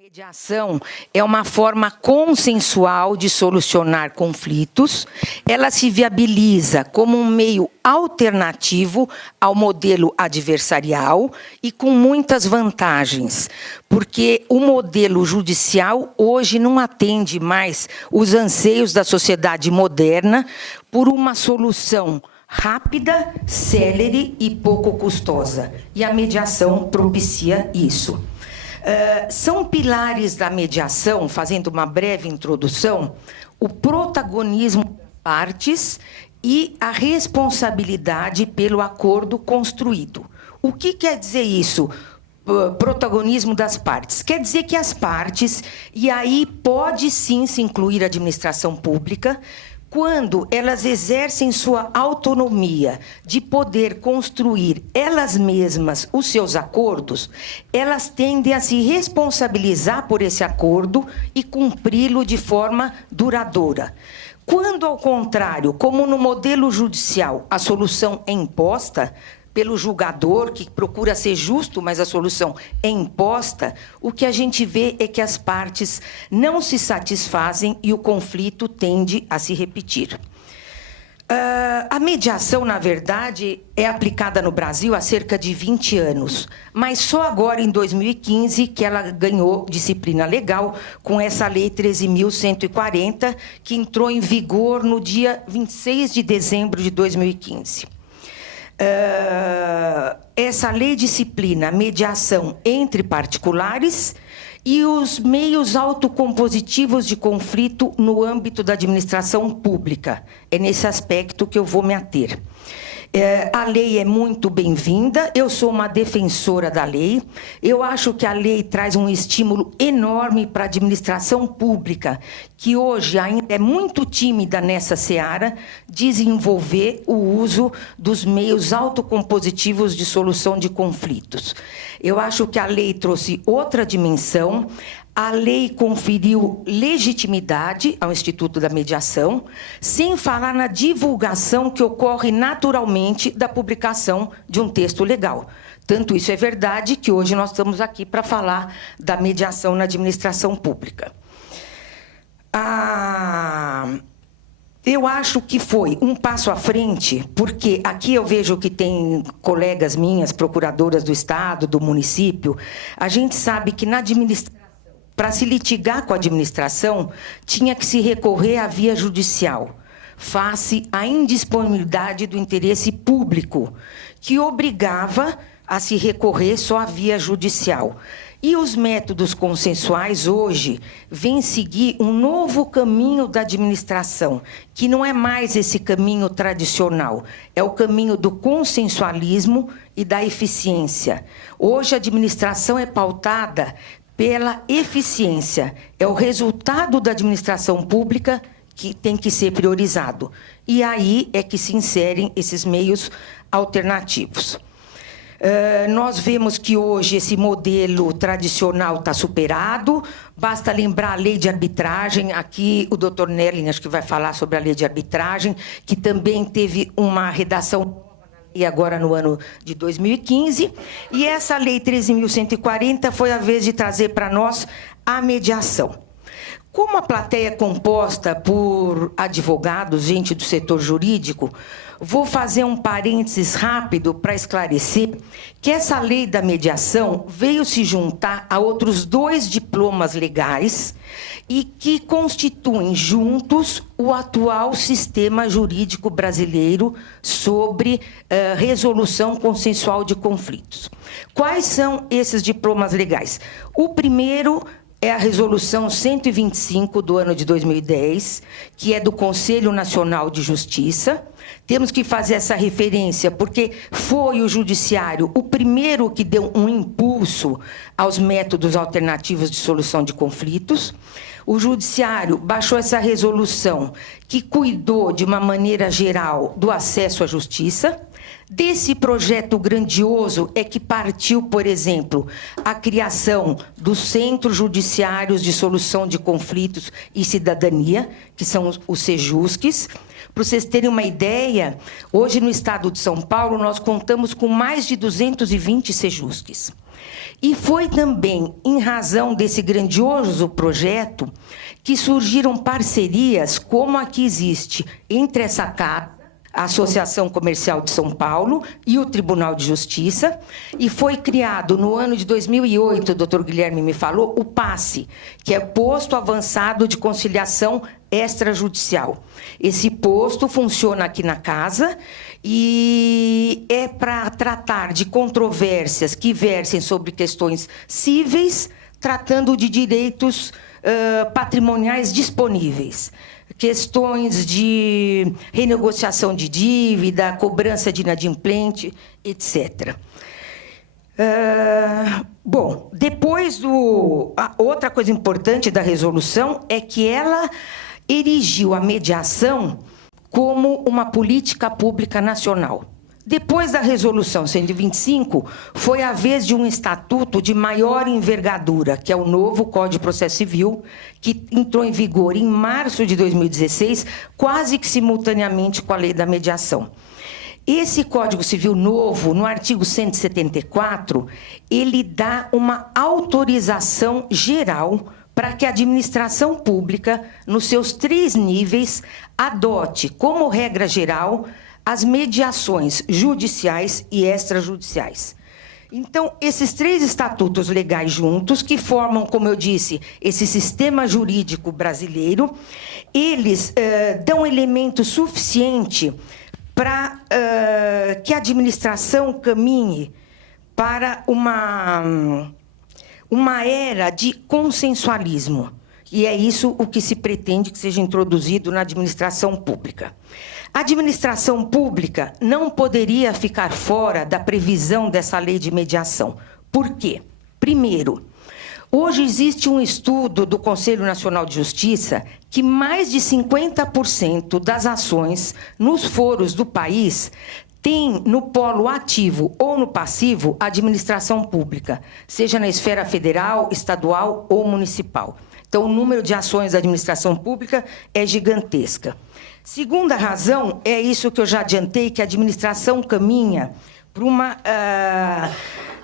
Mediação é uma forma consensual de solucionar conflitos. Ela se viabiliza como um meio alternativo ao modelo adversarial e com muitas vantagens, porque o modelo judicial hoje não atende mais os anseios da sociedade moderna por uma solução rápida, célere e pouco custosa. E a mediação propicia isso. São pilares da mediação, fazendo uma breve introdução, o protagonismo das partes e a responsabilidade pelo acordo construído. O que quer dizer isso? Protagonismo das partes. Quer dizer que as partes, e aí pode sim se incluir a administração pública, quando elas exercem sua autonomia de poder construir elas mesmas os seus acordos, elas tendem a se responsabilizar por esse acordo e cumpri-lo de forma duradoura. Quando, ao contrário, como no modelo judicial, a solução é imposta pelo julgador, que procura ser justo, mas a solução é imposta, o que a gente vê é que as partes não se satisfazem e o conflito tende a se repetir. A mediação, na verdade, é aplicada no Brasil há cerca de 20 anos, mas só agora, em 2015, que ela ganhou disciplina legal com essa Lei 13.140, que entrou em vigor no dia 26 de dezembro de 2015. Essa lei disciplina a mediação entre particulares e os meios autocompositivos de conflito no âmbito da administração pública. É nesse aspecto que eu vou me ater. A lei é muito bem-vinda, eu sou uma defensora da lei, eu acho que a lei traz um estímulo enorme para a administração pública, que hoje ainda é muito tímida nessa seara, desenvolver o uso dos meios autocompositivos de solução de conflitos. Eu acho que a lei trouxe outra dimensão. A lei conferiu legitimidade ao Instituto da Mediação, sem falar na divulgação que ocorre naturalmente da publicação de um texto legal. Tanto isso é verdade que hoje nós estamos aqui para falar da mediação na administração pública. Eu acho que foi um passo à frente, porque aqui eu vejo que tem colegas minhas, procuradoras do Estado, do município, a gente sabe que na administração, para se litigar com a administração, tinha que se recorrer à via judicial, face à indisponibilidade do interesse público, que obrigava a se recorrer só à via judicial. E os métodos consensuais, hoje, vêm seguir um novo caminho da administração, que não é mais esse caminho tradicional, é o caminho do consensualismo e da eficiência. Hoje, a administração é pautada pela eficiência. É o resultado da administração pública que tem que ser priorizado. E aí é que se inserem esses meios alternativos. Nós vemos que hoje esse modelo tradicional está superado. Basta lembrar a lei de arbitragem. Aqui o doutor Nerlin, acho que vai falar sobre a lei de arbitragem, que também teve uma redação e agora no ano de 2015, e essa Lei 13.140 foi a vez de trazer para nós a mediação. Como a plateia é composta por advogados, gente do setor jurídico, vou fazer um parênteses rápido para esclarecer que essa lei da mediação veio se juntar a outros 2 diplomas legais e que constituem juntos o atual sistema jurídico brasileiro sobre resolução consensual de conflitos. Quais são esses diplomas legais? O primeiro é a Resolução 125 do ano de 2010, que é do Conselho Nacional de Justiça. Temos que fazer essa referência, porque foi o Judiciário o primeiro que deu um impulso aos métodos alternativos de solução de conflitos. O Judiciário baixou essa resolução, que cuidou, de uma maneira geral, do acesso à justiça. Desse projeto grandioso é que partiu, por exemplo, a criação dos Centros Judiciários de Solução de Conflitos e Cidadania, que são os CEJUSCs. Para vocês terem uma ideia, hoje no estado de São Paulo nós contamos com mais de 220 CEJUSCs. E foi também em razão desse grandioso projeto que surgiram parcerias como a que existe entre essa casa, a Associação Comercial de São Paulo e o Tribunal de Justiça, e foi criado no ano de 2008, o doutor Guilherme me falou, o PACE, que é Posto Avançado de Conciliação Extrajudicial. Esse posto funciona aqui na casa e é para tratar de controvérsias que versem sobre questões cíveis, tratando de direitos patrimoniais disponíveis. Questões de renegociação de dívida, cobrança de inadimplente, etc. Bom, depois outra coisa importante da resolução é que ela erigiu a mediação como uma política pública nacional. Depois da Resolução 125, foi a vez de um estatuto de maior envergadura, que é o novo Código de Processo Civil, que entrou em vigor em março de 2016, quase que simultaneamente com a Lei da Mediação. Esse Código Civil novo, no artigo 174, ele dá uma autorização geral para que a administração pública, nos seus 3 níveis, adote, como regra geral, as mediações judiciais e extrajudiciais. Então, esses 3 estatutos legais juntos, que formam, como eu disse, esse sistema jurídico brasileiro, eles dão elemento suficiente para que a administração caminhe para uma era de consensualismo. E é isso o que se pretende que seja introduzido na administração pública. A administração pública não poderia ficar fora da previsão dessa lei de mediação. Por quê? Primeiro, hoje existe um estudo do Conselho Nacional de Justiça que mais de 50% das ações nos foros do país tem no polo ativo ou no passivo a administração pública, seja na esfera federal, estadual ou municipal. Então, o número de ações da administração pública é gigantesca. Segunda razão, é isso que eu já adiantei, que a administração caminha para uma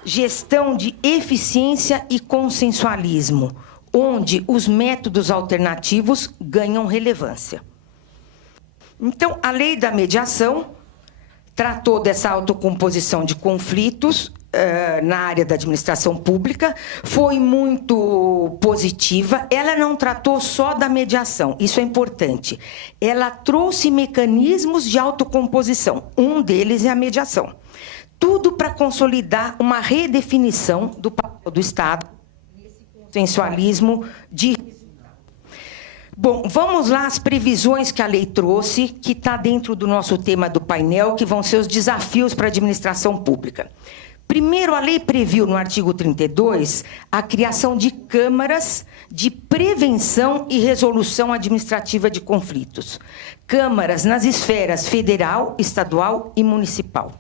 gestão de eficiência e consensualismo, onde os métodos alternativos ganham relevância. Então, a lei da mediação tratou dessa autocomposição de conflitos na área da administração pública, foi muito positiva. Ela não tratou só da mediação, isso é importante. Ela trouxe mecanismos de autocomposição, um deles é a mediação. Tudo para consolidar uma redefinição do papel do Estado nesse consensualismo de... Bom, vamos lá às previsões que a lei trouxe, que está dentro do nosso tema do painel, que vão ser os desafios para a administração pública. Primeiro, a lei previu, no artigo 32, a criação de câmaras de prevenção e resolução administrativa de conflitos. Câmaras nas esferas federal, estadual e municipal.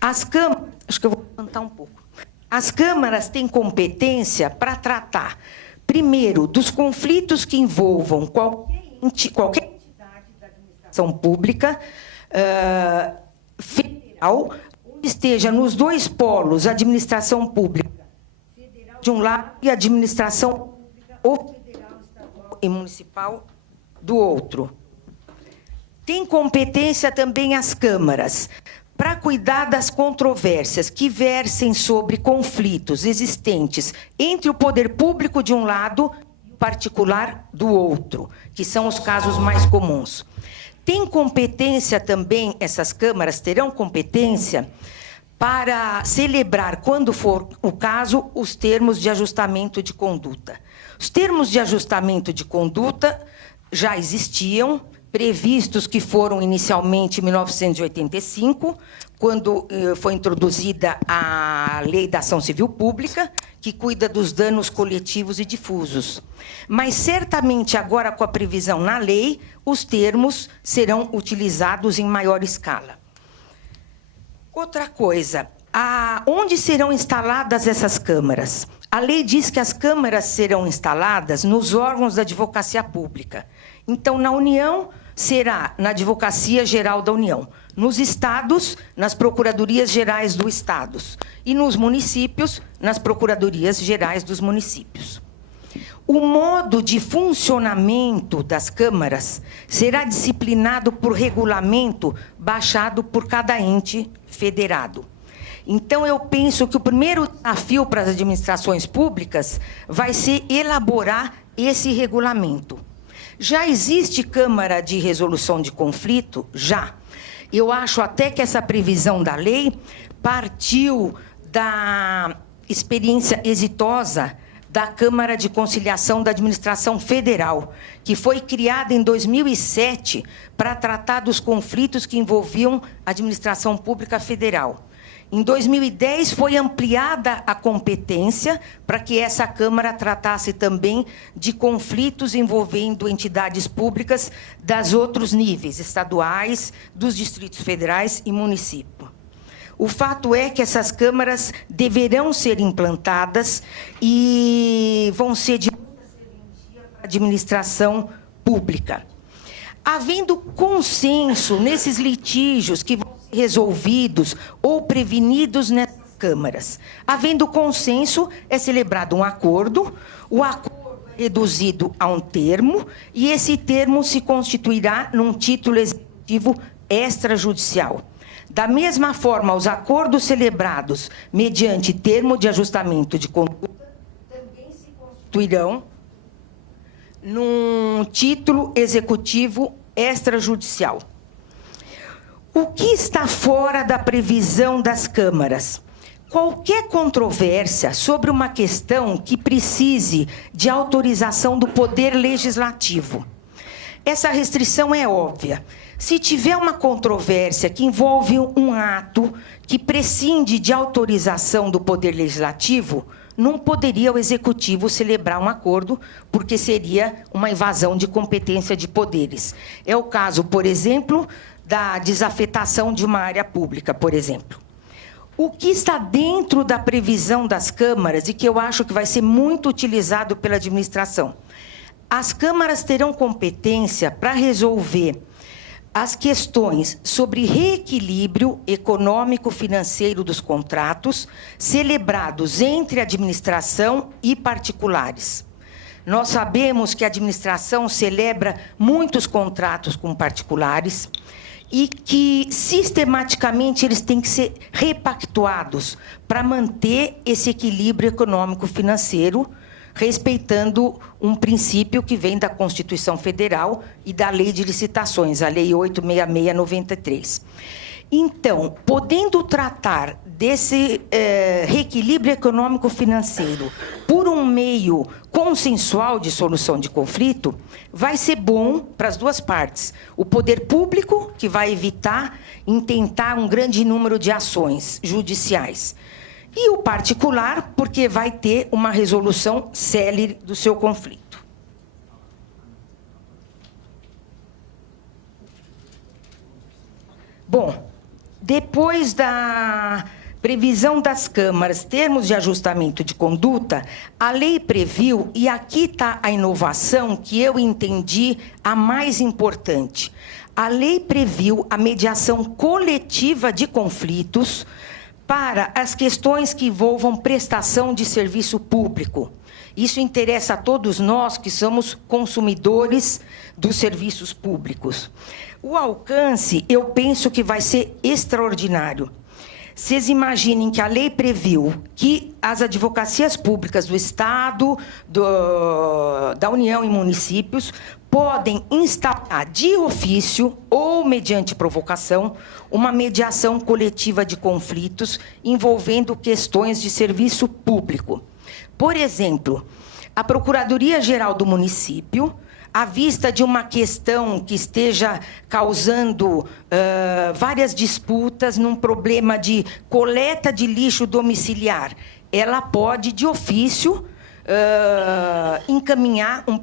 As câmaras... Acho que eu vou levantar um pouco. As câmaras têm competência para tratar, primeiro, dos conflitos que envolvam qualquer entidade da administração pública, federal, esteja nos 2 polos, administração pública federal de um lado e administração pública ou federal, estadual e municipal do outro. Tem competência também as câmaras para cuidar das controvérsias que versem sobre conflitos existentes entre o poder público de um lado e o particular do outro, que são os casos mais comuns. Tem competência também, essas câmaras terão competência para celebrar, quando for o caso, os termos de ajustamento de conduta. Os termos de ajustamento de conduta já existiam, previstos que foram inicialmente em 1985, quando foi introduzida a Lei da Ação Civil Pública, que cuida dos danos coletivos e difusos. Mas, certamente, agora, com a previsão na lei, os termos serão utilizados em maior escala. Outra coisa, onde serão instaladas essas câmaras? A lei diz que as câmaras serão instaladas nos órgãos da Advocacia Pública. Então, na União, será na Advocacia Geral da União. nos estados, nas procuradorias gerais dos estados, e nos municípios, nas procuradorias gerais dos municípios. O modo de funcionamento das câmaras será disciplinado por regulamento baixado por cada ente federado. Então, eu penso que o primeiro desafio para as administrações públicas vai ser elaborar esse regulamento. Já existe Câmara de Resolução de Conflito? Já. Eu acho até que essa previsão da lei partiu da experiência exitosa da Câmara de Conciliação da Administração Federal, que foi criada em 2007 para tratar dos conflitos que envolviam a administração pública federal. Em 2010, foi ampliada a competência para que essa Câmara tratasse também de conflitos envolvendo entidades públicas dos outros níveis, estaduais, dos distritos federais e município. O fato é que essas câmaras deverão ser implantadas e vão ser de muita serventia para a administração pública. Havendo consenso nesses litígios que vão ser resolvidos ou prevenidos nessas câmaras, havendo consenso, é celebrado um acordo, o acordo é reduzido a um termo, e esse termo se constituirá num título executivo extrajudicial. Da mesma forma, os acordos celebrados mediante termo de ajustamento de conduta também se constituirão num título executivo extrajudicial. O que está fora da previsão das câmaras? Qualquer controvérsia sobre uma questão que precise de autorização do Poder Legislativo. Essa restrição é óbvia. Se tiver uma controvérsia que envolve um ato que prescinde de autorização do Poder Legislativo, não poderia o Executivo celebrar um acordo, porque seria uma invasão de competência de poderes. É o caso, por exemplo, da desafetação de uma área pública, por exemplo. O que está dentro da previsão das câmaras, e que eu acho que vai ser muito utilizado pela administração, as câmaras terão competência para resolver as questões sobre reequilíbrio econômico-financeiro dos contratos celebrados entre administração e particulares. Nós sabemos que a administração celebra muitos contratos com particulares e que, sistematicamente, eles têm que ser repactuados para manter esse equilíbrio econômico-financeiro, respeitando um princípio que vem da Constituição Federal e da Lei de Licitações, a Lei 866/93. Então, podendo tratar desse reequilíbrio econômico-financeiro por um meio consensual de solução de conflito, vai ser bom para as duas partes. O poder público, que vai evitar intentar um grande número de ações judiciais, e o particular, porque vai ter uma resolução célere do seu conflito. Bom, depois da previsão das câmaras, termos de ajustamento de conduta, a lei previu, e aqui está a inovação que eu entendi a mais importante, a lei previu a mediação coletiva de conflitos para as questões que envolvam prestação de serviço público. Isso interessa a todos nós que somos consumidores dos serviços públicos. O alcance, eu penso que vai ser extraordinário. Vocês imaginem que a lei previu que as advocacias públicas do Estado, da União e municípios podem instaurar de ofício ou mediante provocação uma mediação coletiva de conflitos envolvendo questões de serviço público. Por exemplo, a Procuradoria-Geral do Município, à vista de uma questão que esteja causando várias disputas num problema de coleta de lixo domiciliar, ela pode, de ofício, encaminhar um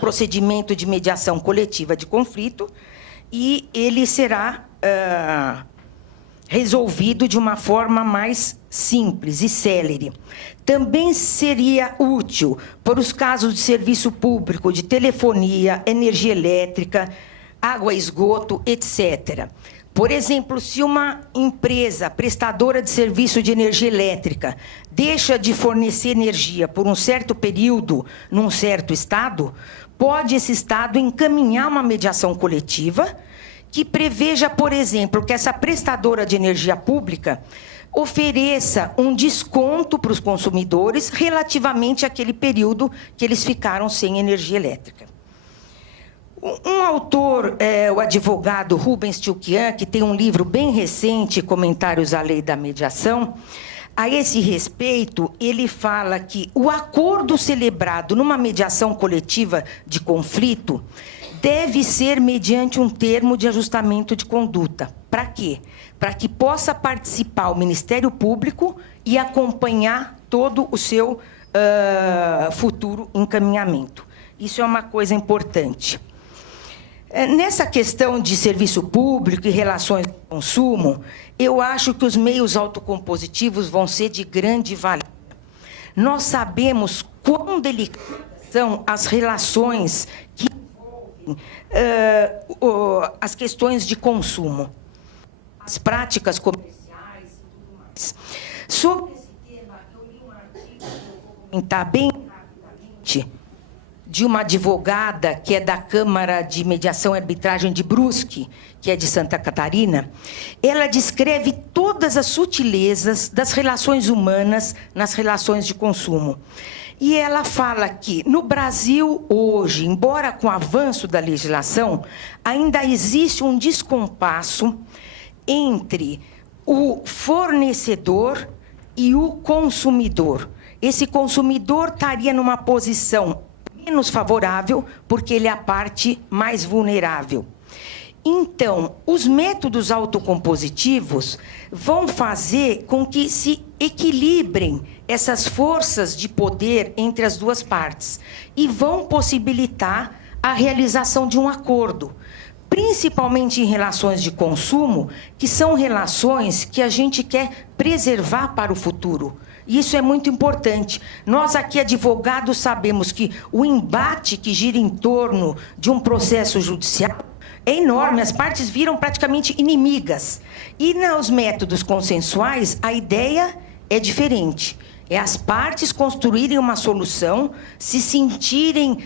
procedimento de mediação coletiva de conflito e ele será resolvido de uma forma mais simples e célere. Também seria útil para os casos de serviço público, de telefonia, energia elétrica, água, esgoto, etc. Por exemplo, se uma empresa prestadora de serviço de energia elétrica deixa de fornecer energia por um certo período num certo estado, pode esse estado encaminhar uma mediação coletiva que preveja, por exemplo, que essa prestadora de energia pública ofereça um desconto para os consumidores relativamente àquele período que eles ficaram sem energia elétrica. Um autor, o advogado Rubens Tchoukian, que tem um livro bem recente, Comentários à Lei da Mediação, a esse respeito, ele fala que o acordo celebrado numa mediação coletiva de conflito deve ser mediante um termo de ajustamento de conduta. Para quê? Para que possa participar o Ministério Público e acompanhar todo o seu futuro encaminhamento. Isso é uma coisa importante. Nessa questão de serviço público e relações de consumo, eu acho que os meios autocompositivos vão ser de grande valia. Nós sabemos quão delicadas são as relações que envolvem as questões de consumo, as práticas comerciais e tudo mais. Sobre esse tema, eu li um artigo que eu vou comentar bem rapidamente, de uma advogada que é da Câmara de Mediação e Arbitragem de Brusque, que é de Santa Catarina. Ela descreve todas as sutilezas das relações humanas nas relações de consumo. E ela fala que, no Brasil, hoje, embora com o avanço da legislação, ainda existe um descompasso entre o fornecedor e o consumidor. Esse consumidor estaria numa posição menos favorável, porque ele é a parte mais vulnerável. Então, os métodos autocompositivos vão fazer com que se equilibrem essas forças de poder entre as duas partes e vão possibilitar a realização de um acordo, principalmente em relações de consumo, que são relações que a gente quer preservar para o futuro. Isso é muito importante. Nós aqui, advogados, sabemos que o embate que gira em torno de um processo judicial é enorme, as partes viram praticamente inimigas. E nos métodos consensuais, a ideia é diferente. É as partes construírem uma solução, se sentirem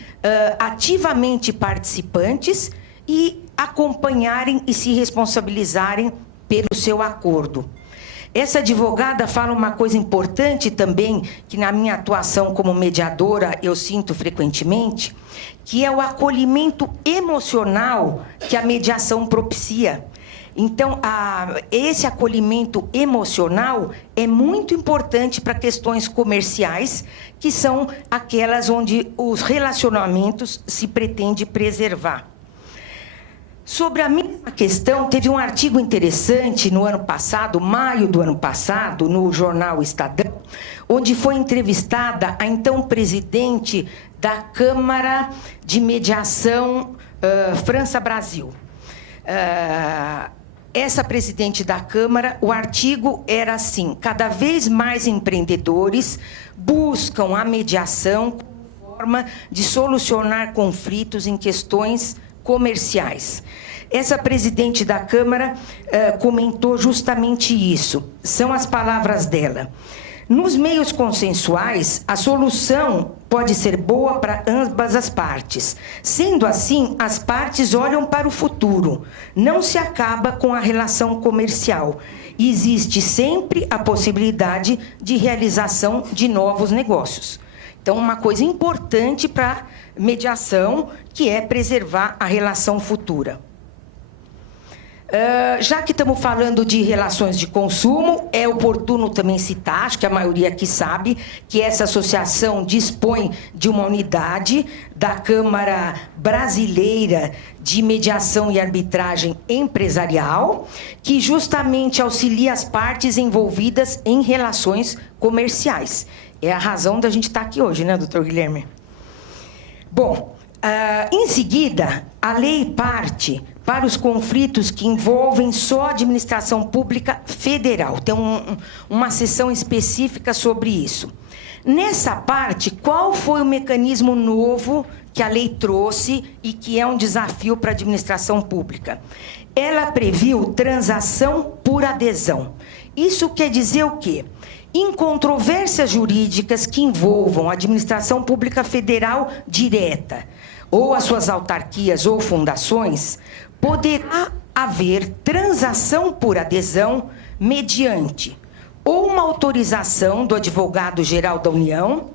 ativamente participantes e acompanharem e se responsabilizarem pelo seu acordo. Essa advogada fala uma coisa importante também, que na minha atuação como mediadora eu sinto frequentemente, que é o acolhimento emocional que a mediação propicia. Então, esse acolhimento emocional é muito importante para questões comerciais, que são aquelas onde os relacionamentos se pretende preservar. Sobre a mesma questão, teve um artigo interessante no ano passado, maio do ano passado, no jornal Estadão, onde foi entrevistada a então presidente da Câmara de Mediação França-Brasil. Essa presidente da Câmara, o artigo era assim: cada vez mais empreendedores buscam a mediação como forma de solucionar conflitos em questões comerciais. Essa presidente da Câmara comentou justamente isso. São as palavras dela. Nos meios consensuais, a solução pode ser boa para ambas as partes. Sendo assim, as partes olham para o futuro. Não se acaba com a relação comercial. Existe sempre a possibilidade de realização de novos negócios. Então, uma coisa importante para mediação, que é preservar a relação futura. Já que estamos falando de relações de consumo, é oportuno também citar, acho que a maioria aqui sabe, que essa associação dispõe de uma unidade da Câmara Brasileira de Mediação e Arbitragem Empresarial, que justamente auxilia as partes envolvidas em relações comerciais. É a razão da gente estar aqui hoje, né, doutor Guilherme? Bom, em seguida, a lei parte para os conflitos que envolvem só a administração pública federal. Tem uma seção específica sobre isso. Nessa parte, qual foi o mecanismo novo que a lei trouxe e que é um desafio para a administração pública. Ela previu transação por adesão. Isso quer dizer o quê? Em controvérsias jurídicas que envolvam a administração pública federal direta, ou as suas autarquias ou fundações, poderá haver transação por adesão mediante ou uma autorização do advogado-geral da União,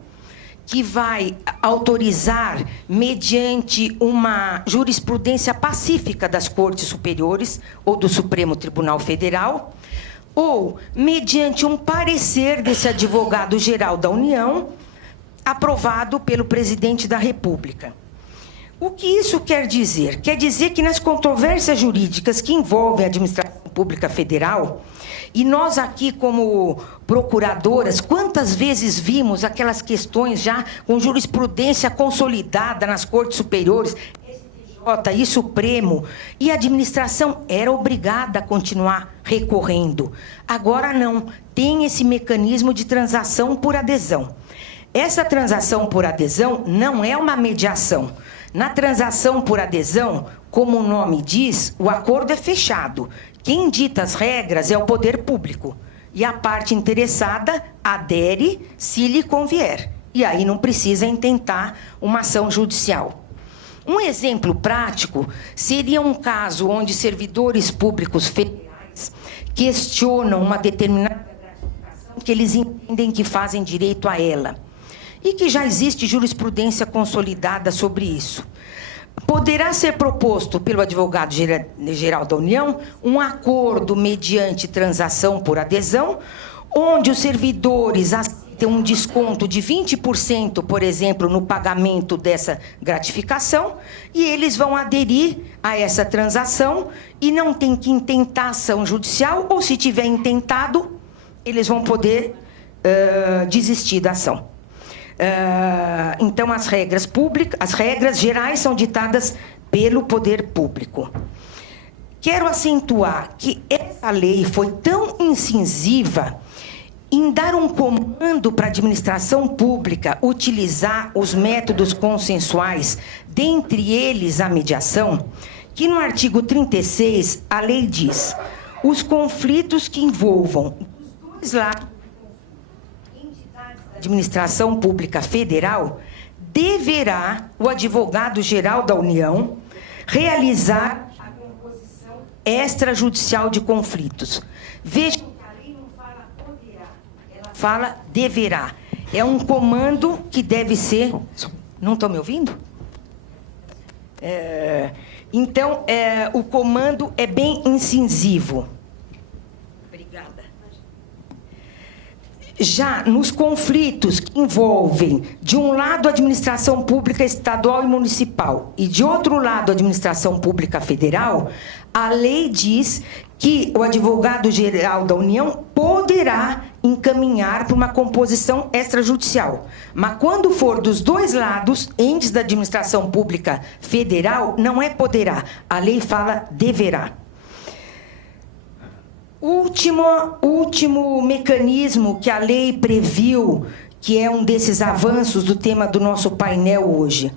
que vai autorizar mediante uma jurisprudência pacífica das Cortes Superiores ou do Supremo Tribunal Federal, ou mediante um parecer desse advogado-geral da União, aprovado pelo presidente da República. O que isso quer dizer? Quer dizer que nas controvérsias jurídicas que envolvem a administração pública federal, e nós aqui como procuradoras, quantas vezes vimos aquelas questões já com jurisprudência consolidada nas Cortes Superiores, STJ e Supremo, e a administração era obrigada a continuar recorrendo. Agora não, tem esse mecanismo de transação por adesão. Essa transação por adesão não é uma mediação. Na transação por adesão, como o nome diz, o acordo é fechado. Quem dita as regras é o poder público. E a parte interessada adere se lhe convier. E aí não precisa intentar uma ação judicial. Um exemplo prático seria um caso onde servidores públicos federais questionam uma determinada gratificação que eles entendem que fazem direito a ela. E que já existe jurisprudência consolidada sobre isso. Poderá ser proposto pelo advogado-geral da União um acordo mediante transação por adesão, onde os servidores aceitam um desconto de 20%, por exemplo, no pagamento dessa gratificação, e eles vão aderir a essa transação e não tem que intentar ação judicial, ou se tiver intentado, eles vão poder desistir da ação. Então, as regras gerais são ditadas pelo poder público. Quero acentuar que essa lei foi tão incisiva em dar um comando para a administração pública utilizar os métodos consensuais, dentre eles a mediação, que no artigo 36 a lei diz: os conflitos que envolvam dos dois lados da administração pública federal, deverá o advogado-geral da União realizar a composição extrajudicial de conflitos. Veja que a lei não fala poderá, ela fala deverá. É um comando que deve ser... Não estão me ouvindo? Então, o comando é bem incisivo. Obrigada. Já nos conflitos que envolvem, de um lado, a administração pública estadual e municipal, e de outro lado, a administração pública federal, a lei diz que o advogado-geral da União poderá encaminhar para uma composição extrajudicial. Mas quando for dos dois lados, entes da administração pública federal, não é poderá. A lei fala deverá. Último mecanismo que a lei previu, que é um desses avanços do tema do nosso painel hoje.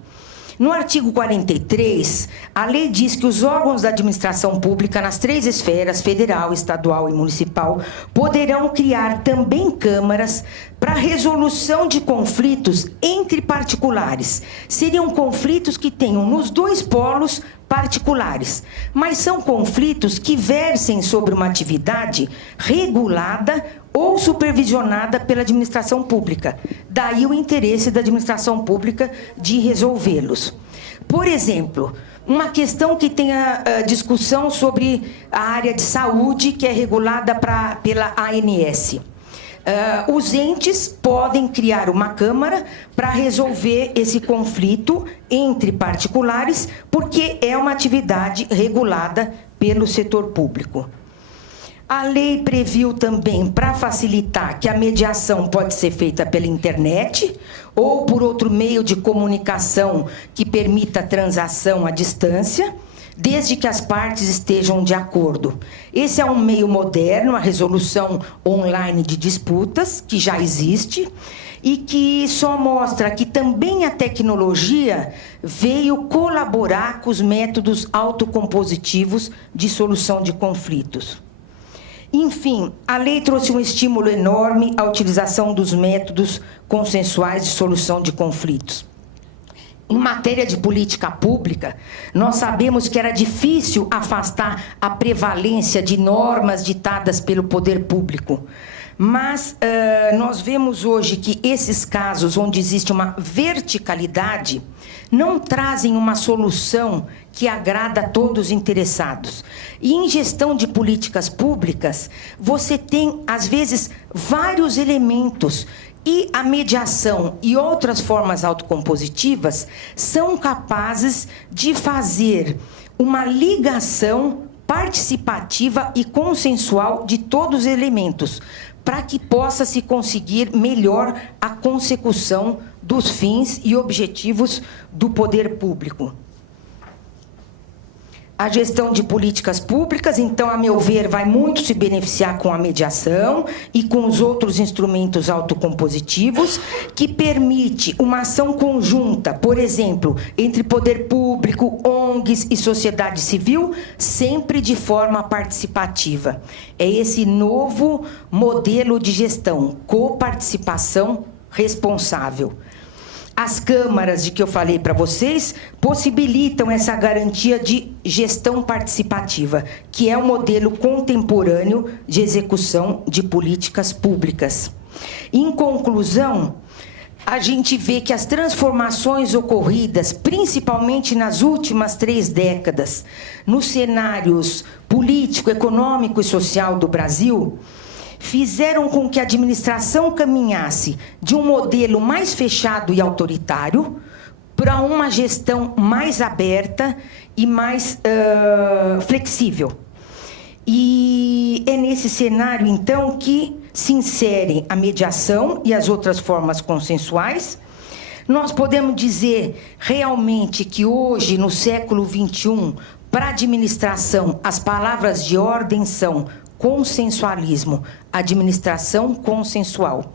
No artigo 43, a lei diz que os órgãos da administração pública nas três esferas, federal, estadual e municipal, poderão criar também câmaras para resolução de conflitos entre particulares. Seriam conflitos que tenham nos dois polos particulares, mas são conflitos que versem sobre uma atividade regulada ou supervisionada pela administração pública. Daí o interesse da administração pública de resolvê-los. Por exemplo, uma questão que tem a discussão sobre a área de saúde, que é regulada pela ANS. Os entes podem criar uma câmara para resolver esse conflito entre particulares, porque é uma atividade regulada pelo setor público. A lei previu também, para facilitar, que a mediação pode ser feita pela internet ou por outro meio de comunicação que permita a transação à distância. desde que as partes estejam de acordo. Esse é um meio moderno, a resolução online de disputas, que já existe, e que só mostra que também a tecnologia veio colaborar com os métodos autocompositivos de solução de conflitos. Enfim, a lei trouxe um estímulo enorme à utilização dos métodos consensuais de solução de conflitos. Em matéria de política pública, nós sabemos que era difícil afastar a prevalência de normas ditadas pelo poder público. Mas nós vemos hoje que esses casos onde existe uma verticalidade não trazem uma solução que agrada a todos os interessados. E em gestão de políticas públicas, você tem, às vezes, vários elementos. E a mediação e outras formas autocompositivas são capazes de fazer uma ligação participativa e consensual de todos os elementos, para que possa se conseguir melhor a consecução dos fins e objetivos do poder público. A gestão de políticas públicas, então, a meu ver, vai muito se beneficiar com a mediação e com os outros instrumentos autocompositivos, que permite uma ação conjunta, por exemplo, entre poder público, ONGs e sociedade civil, sempre de forma participativa. É esse novo modelo de gestão, coparticipação responsável. As câmaras de que eu falei para vocês possibilitam essa garantia de gestão participativa, que é o modelo contemporâneo de execução de políticas públicas. Em conclusão, a gente vê que as transformações ocorridas, principalmente nas últimas 3 décadas, nos cenários político, econômico e social do Brasil, fizeram com que a administração caminhasse de um modelo mais fechado e autoritário para uma gestão mais aberta e mais flexível. E é nesse cenário, então, que se inserem a mediação e as outras formas consensuais. Nós podemos dizer realmente que hoje, no século XXI, para a administração, as palavras de ordem são consensualismo, administração consensual.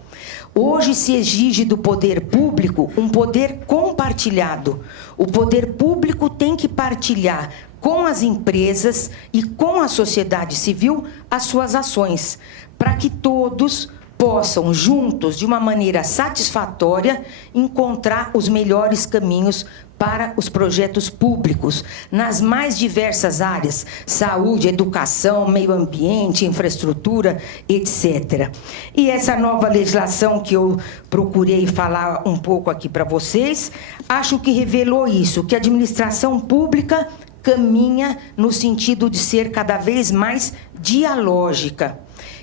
Hoje se exige do poder público um poder compartilhado. O poder público tem que partilhar com as empresas e com a sociedade civil as suas ações, para que todos possam, juntos, de uma maneira satisfatória, encontrar os melhores caminhos para os projetos públicos, nas mais diversas áreas, saúde, educação, meio ambiente, infraestrutura, etc. E essa nova legislação que eu procurei falar um pouco aqui para vocês, acho que revelou isso, que a administração pública caminha no sentido de ser cada vez mais dialógica.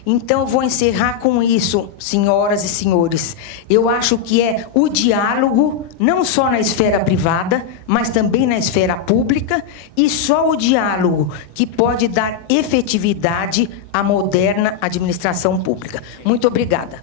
Então, eu vou encerrar com isso, senhoras e senhores. Eu acho que é o diálogo, não só na esfera privada, mas também na esfera pública, e só o diálogo que pode dar efetividade à moderna administração pública. Muito obrigada.